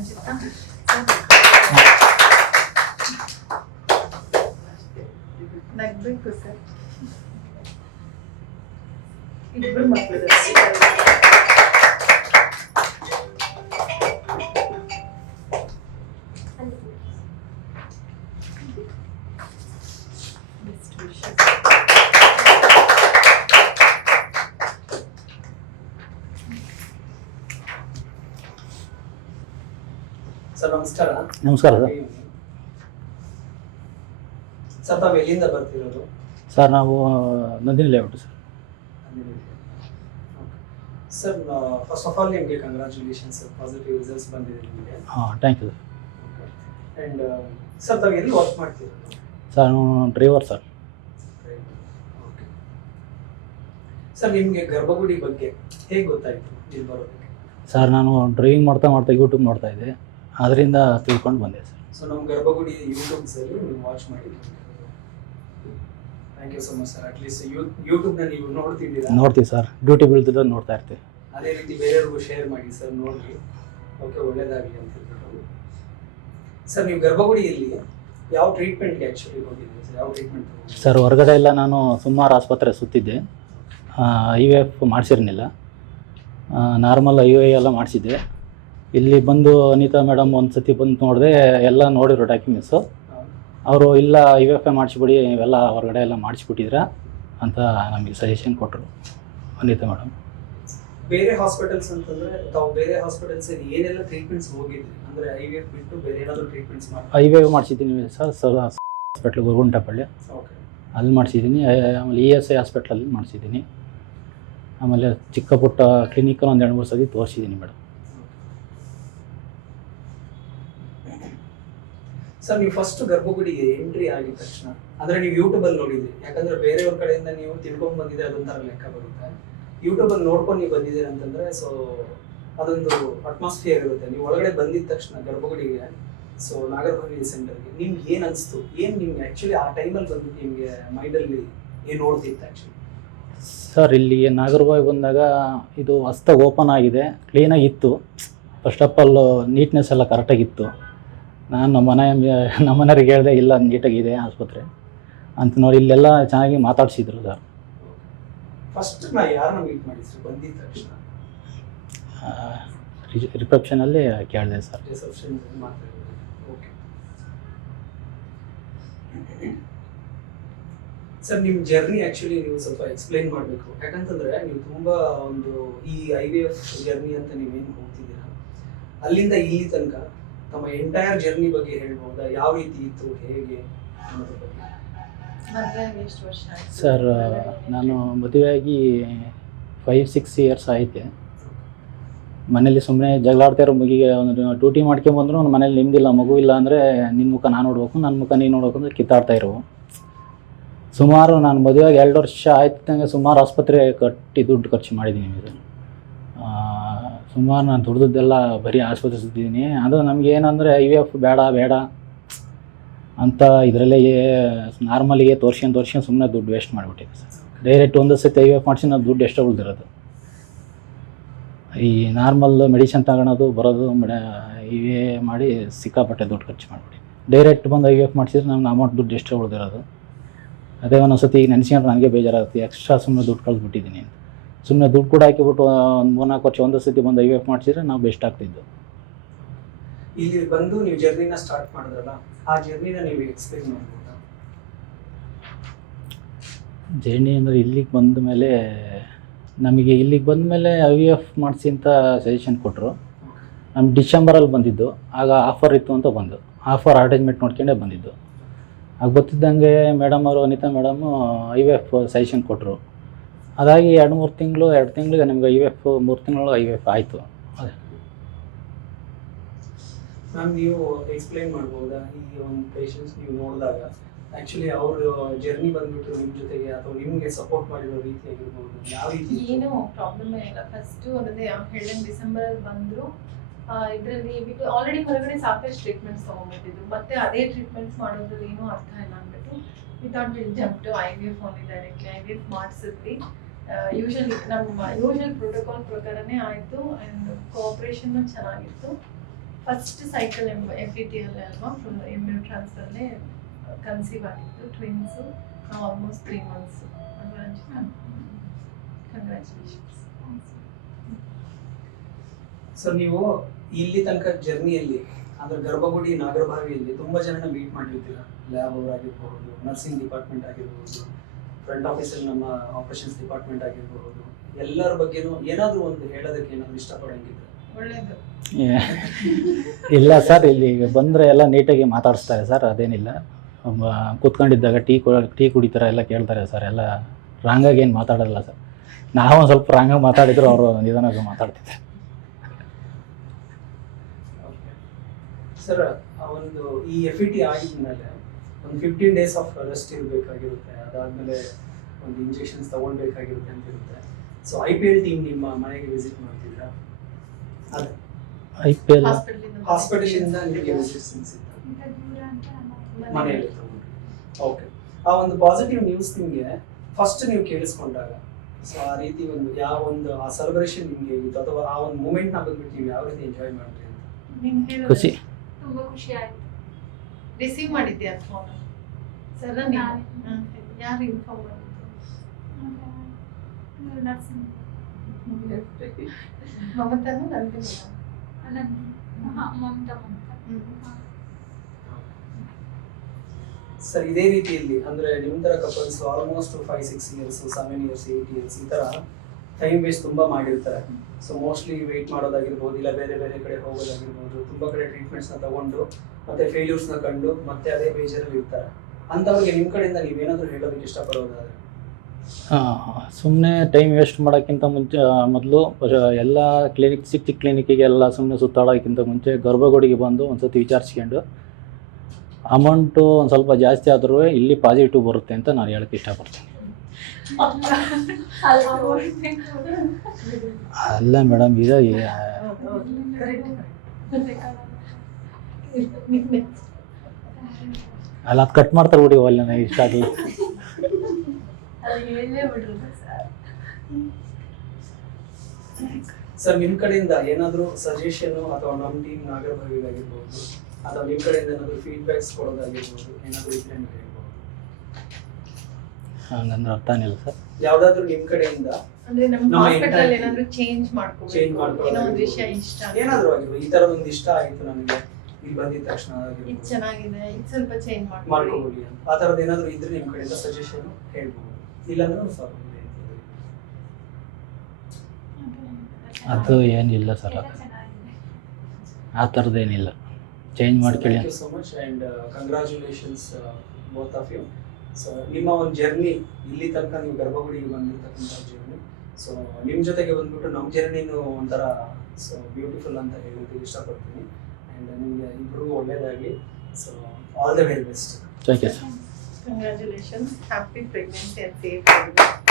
편집장. Nakdy kusa. İbrahim affedersin. ನಮಸ್ಕಾರ. ನಮಸ್ಕಾರ sir. Sir ತಾವು ಎಲ್ಲಿಂದ ಬರ್ತಿರೋದು? ಸರ್ ನಾವು Nandini layout sir. Sir first of all ನಿಮಗೆ ಕಂಗ್ರ್ಯಾಚುಲೇಷನ್ ಸರ್. ಪಾಸಿಟಿವ್ ರಿಸಲ್ಟ್ಸ್ ಬಂದಿದೆ ನಿಮಗೆ. ಹಾಂ thank you sir. And sir ತಾವು ಎಲ್ಲಿ ವರ್ಕ್ ಮಾಡ್ತಿರೋದು? ಸರ್ ನಾನು ಡ್ರೈವರ್ ಸರ್. ಸರ್ ನಿಮಗೆ ಗರ್ಭಗುಡಿ ಬಗ್ಗೆ ಹೇಗೆ ಗೊತ್ತಾಯಿತು? ಇಲ್ಲಿ ಬರೋದಕ್ಕೆ? ಸರ್ ನಾನು ಡ್ರೈವಿಂಗ್ ಮಾಡ್ತಾ ಮಾಡ್ತಾ ಯೂಟ್ಯೂಬ್ ನೋಡ್ತಾ ಇದ್ದೆ. ಅದರಿಂದ ತಿಳ್ಕೊಂಡು ಬಂದೆ ಸರ್. ಸೊ ನಮ್ಮ ಗರ್ಭಗುಡಿ ಯೂಟ್ಯೂಬ್ಸಲ್ಲಿ ನೀವು ವಾಚ್ ಮಾಡಿ thank you so much sir at least you ಯೂಟ್ಯೂಬ್ನ ನೀವು ನೋಡ್ತಿದ್ದೀರಾ? ನೋಡ್ತೀವಿ ಸರ್. ಡ್ಯೂಟಿ ಬೀಳ್ತಿದ್ದ ನೋಡ್ತಾ ಇರ್ತೀವಿ. ಅದೇ ರೀತಿ ಬೇರೆಯವ್ರಿಗೂ ಶೇರ್ ಮಾಡಿ ಸರ್ ನೋಡಿ ಓಕೆ ಒಳ್ಳೇದಾಗಲಿ ಅಂತ ಹೇಳ್ಬಿಟ್ಟು. ಸರ್ ನೀವು ಗರ್ಭಗುಡಿಯಲ್ಲಿ ಯಾವ ಟ್ರೀಟ್ಮೆಂಟ್ಗೆ ಆ್ಯಕ್ಚುಲಿ ಹೋಗಿದ್ದೀರಿ ಸರ್ ಯಾವ ಟ್ರೀಟ್ಮೆಂಟ್ ಸರ್ ಹೊರಗಡೆ ಎಲ್ಲ ನಾನು ಸುಮಾರು ಆಸ್ಪತ್ರೆ ಸುತ್ತಿದ್ದೆ. ಐ ವಿ ಎಫ್ ಮಾಡಿಸಿರ್ನಿಲ್ಲ ನಾರ್ಮಲ್ ಐ ವಿ ಎಲ್ಲ ಮಾಡಿಸಿದ್ದೆ. ಇಲ್ಲಿ ಬಂದು ಅನಿತಾ ಮೇಡಮ್ ಒಂದು ಸತಿ ಬಂದು ನೋಡಿದೆ ಎಲ್ಲ ನೋಡಿರೋ ಡಾಕ್ಯುಮೆಂಟ್ಸು ಅವರು ಇಲ್ಲ ಐ ಎಫ್ ಐ ಮಾಡಿಸ್ಬಿಡಿ ಇವೆಲ್ಲ ಹೊರಗಡೆ ಎಲ್ಲ ಮಾಡಿಸ್ಬಿಟ್ಟಿದ್ರ ಅಂತ ನಮಗೆ ಸಜೆಷನ್ ಕೊಟ್ಟರು ಅನಿತಾ ಮೇಡಮ್. ಬೇರೆ ಹಾಸ್ಪಿಟಲ್ಸ್ ಅಂತಂದ್ರೆ ತಾವು ಬೇರೆ ಹಾಸ್ಪಿಟಲ್ಸ್ ಏನೆಲ್ಲ ಟ್ರೀಟ್ಮೆಂಟ್ಸ್ ಹೋಗಿದ್ರಿ? ಅಂದ್ರೆ ಐ ವಿ ಎಫ್ ಬಿಟ್ಟು ಬೇರೆ ಏನಾದರೂ ಟ್ರೀಟ್ಮೆಂಟ್ಸ್ ಮಾಡಿ ಐ ವಿ ಎಫ್ ಮಾಡಿಸಿದ್ದೀನಿ ಸರ್ ಸರ್ ಹಾಸ್ಪಿಟ್ಲ್ ಗುರುಗುಂಟಪಳ್ಳಿ. ಅಲ್ಲಿ ಮಾಡಿಸಿದ್ದೀನಿ ಆಮೇಲೆ ಇ ಎಸ್ ಐ ಹಾಸ್ಪಿಟ್ಲಲ್ಲಿ ಮಾಡಿಸಿದ್ದೀನಿ. ಆಮೇಲೆ ಚಿಕ್ಕ ಪುಟ್ಟ ಕ್ಲಿನಿಕಲ್ಲಿ ಒಂದು ಎರಡು ಮೂರು ಸತಿ ತೋರಿಸಿದ್ದೀನಿ ಮೇಡಮ್. ಸರ್, ನೀವು ಫಸ್ಟ್ ಗರ್ಭಗುಡಿಗೆ ಎಂಟ್ರಿ ಆಗಿದ ತಕ್ಷಣ ಅಂದ್ರೆ ನೀವು ಯೂಟ್ಯೂಬ್ ಅಲ್ಲಿ ನೋಡಿದ್ರಿ. ಯಾಕಂದ್ರೆ ಬೇರೆಯವ್ರ ಕಡೆಯಿಂದ ನೀವು ತಿಳ್ಕೊಂಡ್ ಬಂದಿದೆ ಅದೊಂಥರ ಲೆಕ್ಕ ಬರುತ್ತೆ. ಯೂಟ್ಯೂಬ್ ಅಲ್ಲಿ ನೋಡ್ಕೊಂಡು ನೀವು ಬಂದಿದ್ದೀರ ಅಂತಂದ್ರೆ ಸೊ ಅದೊಂದು ಅಟ್ಮಾಸ್ಫಿಯರ್ ಇರುತ್ತೆ. ನೀವು ಒಳಗಡೆ ಬಂದಿದ ತಕ್ಷಣ ಗರ್ಭಗುಡಿಗೆ ಸೊ ಸೆಂಟರ್ ಸೆಂಟರ್ಗೆ ನಿಮ್ಗೆ ಏನ್ ಅನ್ಸ್ತು? ಏನ್ ನಿಮ್ಗೆ ಆಕ್ಚುಲಿ ಆ ಟೈಮಲ್ಲಿ ಬಂದು ನಿಮ್ಗೆ ಮೈಂಡಲ್ಲಿ ಏನ್ ನೋಡ್ತಿತ್ತು ಆಕ್ಚುಲಿ ಸರ್, ಇಲ್ಲಿ ನಾಗರಭಾಯಿ ಬಂದಾಗ ಇದು ಹಸ್ತ ಓಪನ್ ಆಗಿದೆ ಕ್ಲೀನಾಗಿತ್ತು ಫಸ್ಟ್ ಆಫ್ ಆಲ್ ನೀಟ್ನೆಸ್ ಎಲ್ಲ ಕರೆಕ್ಟಾಗಿತ್ತು ನಾನು ನಮ್ಮ ಮನೆ ನಮ್ಮ ಮನೆಯವ್ರಿಗೆ ಹೇಳಿದೆ ಇಲ್ಲ ನೀಟಾಗಿದೆ ಆಸ್ಪತ್ರೆ ಅಂತ ನೋಡಿ ಇಲ್ಲೆಲ್ಲ ಚೆನ್ನಾಗಿ ಮಾತಾಡಿಸಿದ್ರು ಸರ್. ಫಸ್ಟ್ ನಾ ಯಾರನ್ನ ಮೀಟ್ ಮಾಡಿದ್ರಿ ತಕ್ಷಣ? ರಿಸೆಪ್ಷನಲ್ಲಿ ಕೇಳಿದೆ ಸರ್. ರಿಸೆಪ್ಷನ್ ಓಕೆ ಸರ್ ನಿಮ್ಮ ಜರ್ನಿ ಆ್ಯಕ್ಚುಲಿ ನೀವು ಸ್ವಲ್ಪ ಎಕ್ಸ್ಪ್ಲೈನ್ ಮಾಡಬೇಕು. ಯಾಕಂತಂದರೆ ನೀವು ತುಂಬ ಒಂದು ಈ ಐ ವಿ ಎಫ್ ಜರ್ನಿ ಅಂತ ನೀವೇನು ಹೋಗ್ತಿದ್ದೀರಾ? ಅಲ್ಲಿಂದ ಇಲ್ಲಿ ತನಕ ತಮ್ಮ ಎಂಟೈರ್ ಜರ್ನಿ ಬಗ್ಗೆ ಹೇಳ್ಬೋದಾ ಯಾವ ರೀತಿ ಇತ್ತು? ಹೇಗೆ? ಅನ್ನೋದ್ರ ಬಗ್ಗೆ. ಸರ್ ನಾನು ಮದುವೆಯಾಗಿ ಫೈವ್ ಸಿಕ್ಸ್ ಇಯರ್ಸ್ ಆಯ್ತೆ. ಮನೇಲಿ ಸುಮ್ಮನೆ ಜಗಳಾಡ್ತಾ ಇರೋ ಮಗಿಗೆ ಒಂದು ಡ್ಯೂಟಿ ಮಾಡ್ಕೊಂಬಂದ್ರು ಒಂದು ಮನೇಲಿ ನಿಮ್ದಿಲ್ಲ ಮಗು ಇಲ್ಲ ಅಂದರೆ ನಿನ್ನ ಮುಖ ನಾನು ನೋಡ್ಬೇಕು ನನ್ನ ಮುಖ ನೀನು ನೋಡ್ಬೇಕು ಅಂದರೆ ಕಿತ್ತಾಡ್ತಾ ಇರೋ ಸುಮಾರು ನಾನು ಮದುವೆಯಾಗಿ ಎರಡು ವರ್ಷ ಆಯ್ತಂಗೆ ಸುಮಾರು ಆಸ್ಪತ್ರೆ ಕಟ್ಟಿ ದುಡ್ಡು ಖರ್ಚು ಮಾಡಿದ್ದೀನಿ ಇದು ಆ, ಸುಮಾರು ನಾನು ದುಡ್ದದ್ದೆಲ್ಲ ಬರೀ ಆಸ್ಪತ್ರೆ ಸುತ್ತಿದ್ದೀನಿ ಅದು ನಮ್ಗೆ ಏನಂದರೆ ಐ ವಿ ಎಫ್ ಬೇಡ ಬೇಡ. ಅಂತ ಇದರಲ್ಲೇ ನಾರ್ಮಲಿಗೆ ತೋರ್ಸ್ಕೊಂಡು ತೋರ್ಸ್ಕೊಂಡು ಸುಮ್ಮನೆ ದುಡ್ಡು ವೇಸ್ಟ್ ಮಾಡಿಬಿಟ್ಟಿದೆ ಸರ್. ಡೈರೆಕ್ಟ್ ಒಂದು ಸತಿ ಐ ವಿ ಎಫ್ ಮಾಡಿಸಿ ನಾವು ದುಡ್ಡು ಎಷ್ಟೇ ಉಳಿದಿರೋದು. ಈ ನಾರ್ಮಲ್ ಮೆಡಿಸಿನ್ ತಗೊಳೋದು, ಬರೋದು, ಮಡ, ಇವೇ ಮಾಡಿ ಸಿಕ್ಕಾಪಟ್ಟೆ ದುಡ್ಡು ಖರ್ಚು ಮಾಡಿಬಿಡಿ ಡೈರೆಕ್ಟ್ ಬಂದು ಐ ವಿ ಎಫ್ ಮಾಡಿಸಿದ್ರೆ ನಮ್ಮ ಅಮೌಂಟ್ ದುಡ್ಡು ಎಷ್ಟೇ ಉಳಿದಿರೋದು. ಅದೇ ಒಂದೊಂದು ಸತಿ ನೆನೆಸ್ಕೊಂಡ್ರೆ ನನಗೆ ಬೇಜಾರಾಗುತ್ತೆ, ಎಕ್ಸ್ಟ್ರಾ ಸುಮ್ಮನೆ ದುಡ್ಡು ಕಳೆದ್ಬಿಟ್ಟಿದ್ದೀನಿ ಅಂತ. ಸುಮ್ಮನೆ ದುಡ್ಡು ಕೂಡ ಹಾಕಿಬಿಟ್ಟು ಒಂದು ಮೂರ್ನಾಲ್ಕು ವರ್ಷ ಒಂದು ಸತಿ ಬಂದು ಐ ವಿ ಎಫ್ ಮಾಡಿಸಿದ್ರೆ ನಾವು ಬೆಸ್ಟ್ ಆಗ್ತಿದ್ದು. ಇಲ್ಲಿ ಬಂದು ನೀವು ಜರ್ನಿನ ಸ್ಟಾರ್ಟ್ ಮಾಡಿದ್ರಲ್ಲ ಆ ಜರ್ನಿನ ನೀವು ಎಕ್ಸ್ಪ್ಲೈನ್ ಮಾಡ್ಬೋದಾ? ಜರ್ನಿ ಅಂದರೆ ಇಲ್ಲಿಗೆ ಬಂದ ಮೇಲೆ ನಮಗೆ ಇಲ್ಲಿಗೆ ಬಂದ ಮೇಲೆ ಐ ವಿ ಎಫ್ ಮಾಡಿಸಿ ಅಂತ ಸಜೆಷನ್ ಕೊಟ್ಟರು ನಮ್ಮ ಡಿಸೆಂಬರಲ್ಲಿ ಬಂದಿದ್ದು ಆಗ ಆಫರ್ ಇತ್ತು ಅಂತ ಬಂದು ಆಫರ್ ಅಡ್ವರ್ಟೈಸ್ಮೆಂಟ್ ನೋಡ್ಕೊಂಡೇ ಬಂದಿದ್ದು. ಆಗ ಗೊತ್ತಿದ್ದಂಗೆ ಮೇಡಮ್ ಅವರು Anita madam I V F suggestion ಕೊಟ್ಟರು ಅದಾಗಿ ಎರಡು ಮೂರು ತಿಂಗಳು ಎರಡು ತಿಂಗಳಿಗೆ ನಿಮ್ಗೆ ಐ ವಿ ಎಫ್ ಮೂರು ತಿಂಗಳು ಐ ವಿ ಎಫ್ ಆಯಿತು. ಅದೇ. ಮ್ಯಾಮ್ ನೀವು ಎಕ್ಸ್ಪ್ಲೈನ್ ಮಾಡ್ಬೋದಾ? ಈ ಒಂದು ಪೇಷಂಟ್ಸ್ ನೀವು ನೋಡಿದಾಗ ಆಕ್ಚುಲಿ ಅವ್ರ ಜರ್ನಿ ಬಂದ್ಬಿಟ್ಟು ನಿಮ್ಮ ಜೊತೆಗೆ ಅಥವಾ ನಿಮಗೆ ಸಪೋರ್ಟ್ ಮಾಡಿರೋ ರೀತಿ ಆಗಿರ್ಬೋದು ಯಾವ ರೀತಿ? ಏನು ಪ್ರಾಬ್ಲಮ್ ಇಲ್ಲ ಫಸ್ಟ್ ಅದೇ ಹೇಳಿದಂಗೆ ಡಿಸೆಂಬರ್ ಬಂದ್ರು. ಇದರಲ್ಲಿ ಆಲ್ರೆಡಿ ಹೊರಗಡೆ ಸಾಕಷ್ಟು ಟ್ರೀಟ್ಮೆಂಟ್ಸ್ ತಗೊಂಡ್ಬಿಟ್ಟಿದ್ರು. ಮತ್ತೆ ಅದೇ ಟ್ರೀಟ್ಮೆಂಟ್ಸ್ ಮಾಡೋದ್ರಲ್ಲಿ ಏನೂ ಅರ್ಥ ಇಲ್ಲ ಅಂದ್ಬಿಟ್ಟು without will jump to I V F directly I V F ಮಾಡಿಸಿದ್ವಿ. Usually ನಮ್ಮ ಯೂಶಲ್ ಪ್ರೋಟೋಕಾಲ್ ಪ್ರಕಾರನೇ ಆಯಿತು ಆ್ಯಂಡ್ ಕೋಆಪ್ರೇಷನ್ನು ಚೆನ್ನಾಗಿತ್ತು. First cycle F E T ಅಲ್ಲಿ ಅಲ್ವಾ ಫುಲ್ ಎಂ ಯು ಟ್ರಾನ್ಸ್ಫರ್ನೇ ಕನ್ಸೀವ್ ಆಗಿತ್ತು. ಟ್ವಿನ್ಸು ನಾವು almost three months congratulations so ನೀವು ಇಲ್ಲಿ ತನಕ ಜರ್ನಿಯಲ್ಲಿ ಅಂದ್ರೆ ಗರ್ಭಗುಡಿ ನಾಗರಭಾವಿಯಲ್ಲಿ ತುಂಬಾ ಜನನ ಮೀಟ್ ಮಾಡಿರ್ತೀರ ಲ್ಯಾಬ್ ಅವರಾಗಿರ್ಬಹುದು ನರ್ಸಿಂಗ್ ಡಿಪಾರ್ಟ್ಮೆಂಟ್ ಆಗಿರ್ಬಹುದು ಫ್ರಂಟ್ ಆಫೀಸಲ್ಲಿ ನಮ್ಮ ಆಪರೇಷನ್ಸ್ ಡಿಪಾರ್ಟ್ಮೆಂಟ್ ಆಗಿರ್ಬಹುದು ಎಲ್ಲರ ಬಗ್ಗೆನೂ ಏನಾದರೂ ಒಂದು ಹೇಳೋದಕ್ಕೆ ಏನಾದರೂ ಇಷ್ಟಪಡಂಗಿದ್ರೆ. ಒಳ್ಳೇದು. ಇಲ್ಲ ಸರ್ ಇಲ್ಲಿ ಬಂದರೆ ಎಲ್ಲ ನೀಟಾಗಿ ಮಾತಾಡಿಸ್ತಾರೆ ಸರ್ ಅದೇನಿಲ್ಲ. ಕೂತ್ಕೊಂಡಿದ್ದಾಗ ಟೀ ಟೀ ಕುಡಿತಾರೆ ಎಲ್ಲ ಕೇಳ್ತಾರೆ ಸರ್ ಎಲ್ಲ ರಾಂಗಾಗಿ ಏನು ಮಾತಾಡಲ್ಲ ಸರ್. ನಾವು ಒಂದು ಸ್ವಲ್ಪ ರಾಂಗಾಗಿ ಮಾತಾಡಿದ್ರು ಅವರು ನಿಧಾನವಾಗಿ ಮಾತಾಡ್ತಿದ್ದಾರೆ. ಸರ್ ಒಂದು ಈ ಎಫ್ ಇ ಟಿ ಆಗಿದ್ಮೇಲೆ ಒಂದು ಫಿಫ್ಟೀನ್ ಡೇಸ್ ಆಫ್ ರೆಸ್ಟ್ ಇರಬೇಕಾಗಿರುತ್ತೆ. ಅದಾದಮೇಲೆ ಒಂದು ಇಂಜೆಕ್ಷನ್ಸ್ ತಗೊಳ್ಬೇಕಾಗಿರುತ್ತೆ ಅಂತ ಇರುತ್ತೆ so I P L team ನಿಮ್ಮ ಮನೆಗೆ ವಿಸಿಟ್ ಮಾಡ್ತಿದ್ರ? ಅದೇ ಐ ಪಿ ಎಲ್ ಹಾಸ್ಪಿಟಲ್ ಹಾಸ್ಪಿಟಲಿಂದ ನಿಮಗೆ ವಿಸಿಟ್ಸ್ ಇತ್ತು ಮನೆಯಲ್ಲಿ ಓಕೆ ಆ ಒಂದು ಪಾಸಿಟಿವ್ ನ್ಯೂಸ್ ನಿಮಗೆ ಫಸ್ಟ್ ನೀವು ಕೇಳಿಸ್ಕೊಂಡಾಗ. ಸೊ ಆ ರೀತಿ ಒಂದು ಯಾವ ಒಂದು ಆ ಸೆಲೆಬ್ರೇಷನ್ ನಿಮಗೆ ಹೇಗಿತ್ತು ಅಥವಾ ಆ ಒಂದು ಮೂಮೆಂಟ್ನ ಬಂದ್ಬಿಟ್ಟು ನೀವು ಯಾವ ರೀತಿ ಎಂಜಾಯ್ ಮಾಡಿದ್ರಿ ಅಂತ? ಖುಷಿ. ತುಂಬಾ ಖುಷಿ ಆಯ್ತು ರಿಸೀವ್ ಮಾಡಿದ್ಯಾ ಫೋನ್ ಸರ್ ನಾನು ಯಾರು ಇನ್ಫಾರ್ಮ್ ಮಾಡಿದ್ದು? ನರ್ಸಿಂಗ್ ಮಮತಾನು ನನಗೆ ಮಮತಾ. ಮಮತಾ ಹಾ. ಸರ್ ಇದೇ ರೀತಿಯಲ್ಲಿ ಅಂದ್ರೆ ನಿಮ್ ತರ couples almost five six years seven years eight years ಈ ತರ ಟೈಮ್ ವೇಸ್ಟ್ ತುಂಬಾ ಮಾಡಿರ್ತಾರೆ. ಸೊ ಮೋಸ್ಟ್ಲಿ ವೆಯ್ಟ್ ಮಾಡೋದಾಗಿರ್ಬೋದು, ಇಲ್ಲ ಬೇರೆ ಬೇರೆ ಕಡೆ ಹೋಗೋದಾಗಿರ್ಬೋದು, ತುಂಬಾ ಕಡೆ ಟ್ರೀಟ್ಮೆಂಟ್ಸ್ನ ತಗೊಂಡು, ಮತ್ತೆ ಫೇಲ್ಯೂರ್ಸ್ನ ಕಂಡು, ಮತ್ತೆ ಅದೇ ಬೇಜಾರಲ್ಲಿ ಇರ್ತಾರೆ. ಅಂಥವ್ರಿಗೆ ನಿಮ್ಮ ಕಡೆಯಿಂದ ನೀವೇನಾದರೂ ಹೇಳೋದಕ್ಕೆ ಇಷ್ಟಪಡೋದಾದ್ರೆ? ಸುಮ್ಮನೆ ಟೈಮ್ ವೇಸ್ಟ್ ಮಾಡೋಕ್ಕಿಂತ ಮುಂಚೆ ಮೊದಲು ಎಲ್ಲ ಕ್ಲಿನಿಕ್ ಚಿಕ್ಕ ಚಿಕ್ಕ ಕ್ಲಿನಿಕ್ಕಿಗೆಲ್ಲ ಸುಮ್ಮನೆ ಸುತ್ತಾಡೋಕ್ಕಿಂತ ಮುಂಚೆ ಗರ್ಭಗುಡಿಗೆ ಬಂದು ಒಂದು ಸತಿ ವಿಚಾರಿಸ್ಕೊಂಡು ಅಮೌಂಟು ಒಂದು ಸ್ವಲ್ಪ ಜಾಸ್ತಿ ಆದರೂ ಇಲ್ಲಿ ಪಾಸಿಟಿವ್ ಬರುತ್ತೆ ಅಂತ ನಾನು ಹೇಳಕ್ಕೆ ಇಷ್ಟಪಡ್ತೀನಿ. ಅಲ್ಲ ಮೇಡಮ್, ಇದು ಅಲ್ಲ, ಅದು ಕಟ್ ಮಾಡ್ತಾರೆ ಬಿಡಿ ಅಲ್ಲ ನನಗೆ ಇಷ್ಟ ಆಗಲಿ ಸರ್ ನಿಮ್ಮ ನಿಮ್ ಕಡೆಯಿಂದ ಏನಾದರೂ ಸಜೆಷನ್ ಅಥವಾ ನಮ್ಮ ಟೀಮ್ ನಾಗರಭಾವಿಗಾಗಿರ್ಬೋದು, ಅಥವಾ ನಿಮ್ಮ ಕಡೆಯಿಂದ ಏನಾದರೂ ಫೀಡ್ಬ್ಯಾಕ್ಸ್ ಕೊಡೋದಾಗಿರ್ಬೋದು, ಏನಾದರೂ ಇದ್ರೆ ಹಂಗಂದ್ರೆ ಅರ್ಥ ಇಲ್ಲ ಸರ್. ಯಾವ್ದಾದ್ರು ನಿಮ್ ಕಡೆಯಿಂದ ಅಂದ್ರೆ ನಮ್ಮ ನಮ್ಮ ಹಾಸ್ಪಿಟಲ್ entire- ಏನಾದ್ರು ಚೇಂಜ್ Change ಚೇಂಜ್ ಮಾಡ್ಕೊಳ್ಳೋದು ಏನೋ ಒಂದು ವಿಷಯ ಇಷ್ಟ. ಏನಾದ್ರು ಆಗಿರ್ಬೋದು. ಈ ತರದೊಂದು ಇಷ್ಟ ಆಯ್ತು ನನಗೆ ಇಲ್ಲಿ ಬಂದಿದ ತಕ್ಷಣ ಇದು ಆಗಿರ್ಬೋದು ಚೆನ್ನಾಗಿದೆ. ಇದು ಸ್ವಲ್ಪ ಚೇಂಜ್ ಮಾಡ್ಕೊಳ್ಳಿ ಮಾಡ್ಕೋಬೋದು ಅಂತ. ಆ ತರದ್ ಏನಾದ್ರು ಇದ್ರೆ ನಿಮ್ ಕಡೆಯಿಂದ ಸಜೆಷನ್ ಹೇಳ್ಬೋದು. ಇಲ್ಲಾಂದ್ರೆ ಸಾಕು ಅದು ಏನಿಲ್ಲ ಸರ್. ಆ ಏನಿಲ್ಲ. ಥರದ್ದೇನಿಲ್ಲ ಚೇಂಜ್ ಮಾಡ್ಕೊಳ್ಳಿ thank you so much and congratulations both of you so ನಿಮ್ಮ ಒಂದು ಜರ್ನಿ ಇಲ್ಲಿ ತನಕ ನೀವು ಗರ್ಭಗುಡಿಗೆ ಬಂದಿರತಕ್ಕಂಥ ಜರ್ನಿ ಸೊ ನಿಮ್ಮ ಜೊತೆಗೆ ಬಂದ್ಬಿಟ್ಟು ನಮ್ಮ ಜರ್ನಿನೂ ಒಂಥರ ಸೊ ಬ್ಯೂಟಿಫುಲ್ ಅಂತ ಹೇಳೋದಕ್ಕೆ ಇಷ್ಟಪಡ್ತೀನಿ. ಆ್ಯಂಡ್ ನಿಮಗೆ ಇಬ್ರಿಗೂ ಒಳ್ಳೇದಾಗಲಿ. So all the very best thank you sir congratulations happy pregnancy and safe